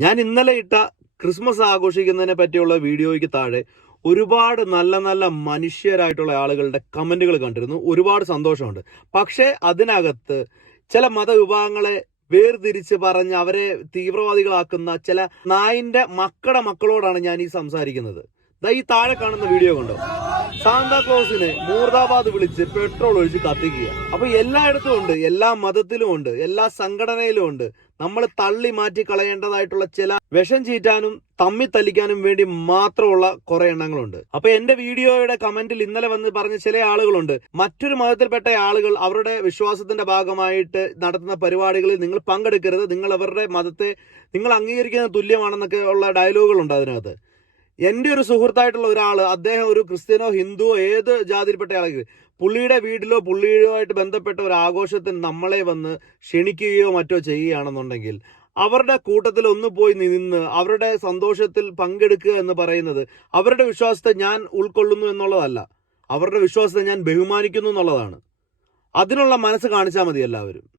ഞാൻ ഇന്നലെ ഇട്ട ക്രിസ്മസ് ആഘോഷിക്കുന്നതിനെ പറ്റിയുള്ള വീഡിയോയ്ക്ക് താഴെ ഒരുപാട് നല്ല നല്ല മനുഷ്യരായിട്ടുള്ള ആളുകളുടെ കമന്റുകൾ കണ്ടിരുന്നു. ഒരുപാട് സന്തോഷമുണ്ട്. പക്ഷേ അതിനകത്ത് ചില മതവിഭാഗങ്ങളെ വേർതിരിച്ച് പറഞ്ഞ് അവരെ തീവ്രവാദികളാക്കുന്ന ചില നായിന്റെ മക്കളുടെ മക്കളോടാണ് ഞാൻ ഈ സംസാരിക്കുന്നത്. ദാ ഈ താഴെ കാണുന്ന വീഡിയോ കണ്ടോ? സാന്താക്ലോസിനെ മൂർദാബാദ് വിളിച്ച് പെട്രോൾ ഒഴിച്ച് കത്തിക്കുക. അപ്പൊ എല്ലായിടത്തും ഉണ്ട് എല്ലാ മതത്തിലും ഉണ്ട് എല്ലാ സംഘടനയിലും ഉണ്ട്. നമ്മൾ തള്ളി മാറ്റി കളയേണ്ടതായിട്ടുള്ള ചില വിഷം ചീറ്റാനും തമ്മി തല്ലിക്കാനും വേണ്ടി മാത്രമുള്ള കുറെ എണ്ണങ്ങളുണ്ട്. അപ്പൊ എന്റെ വീഡിയോയുടെ കമന്റിൽ ഇന്നലെ വന്ന് പറഞ്ഞ ചില ആളുകളുണ്ട്. മറ്റൊരു മതത്തിൽപ്പെട്ട ആളുകൾ അവരുടെ വിശ്വാസത്തിന്റെ ഭാഗമായിട്ട് നടത്തുന്ന പരിപാടികളിൽ നിങ്ങൾ പങ്കെടുക്കരുത്. നിങ്ങൾ അവരുടെ മതത്തെ നിങ്ങൾ അംഗീകരിക്കുന്ന തുല്യമാണെന്നൊക്കെ ഉള്ള ഡയലോഗുകൾ ഉണ്ട് അതിനകത്ത്. എന്റെ ഒരു സുഹൃത്തായിട്ടുള്ള ഒരാൾ അദ്ദേഹം ഒരു ക്രിസ്ത്യനോ ഹിന്ദുവോ ഏത് ജാതിയിൽപ്പെട്ട ആളെങ്കിലും പുള്ളിയുടെ വീട്ടിലോ പുള്ളിയുമായിട്ട് ബന്ധപ്പെട്ട ഒരു ആഘോഷത്തിന് നമ്മളെ വന്ന് ക്ഷണിക്കുകയോ മറ്റോ ചെയ്യുകയാണെന്നുണ്ടെങ്കിൽ അവരുടെ കൂട്ടത്തിൽ ഒന്ന് പോയി നിന്ന് അവരുടെ സന്തോഷത്തിൽ പങ്കെടുക്കുക എന്ന് പറയുന്നത് അവരുടെ വിശ്വാസത്തെ ഞാൻ ഉൾക്കൊള്ളുന്നു എന്നുള്ളതല്ല. അവരുടെ വിശ്വാസത്തെ ഞാൻ ബഹുമാനിക്കുന്നു എന്നുള്ളതാണ്. അതിനുള്ള മനസ്സ് കാണിച്ചാൽ മതി എല്ലാവരും.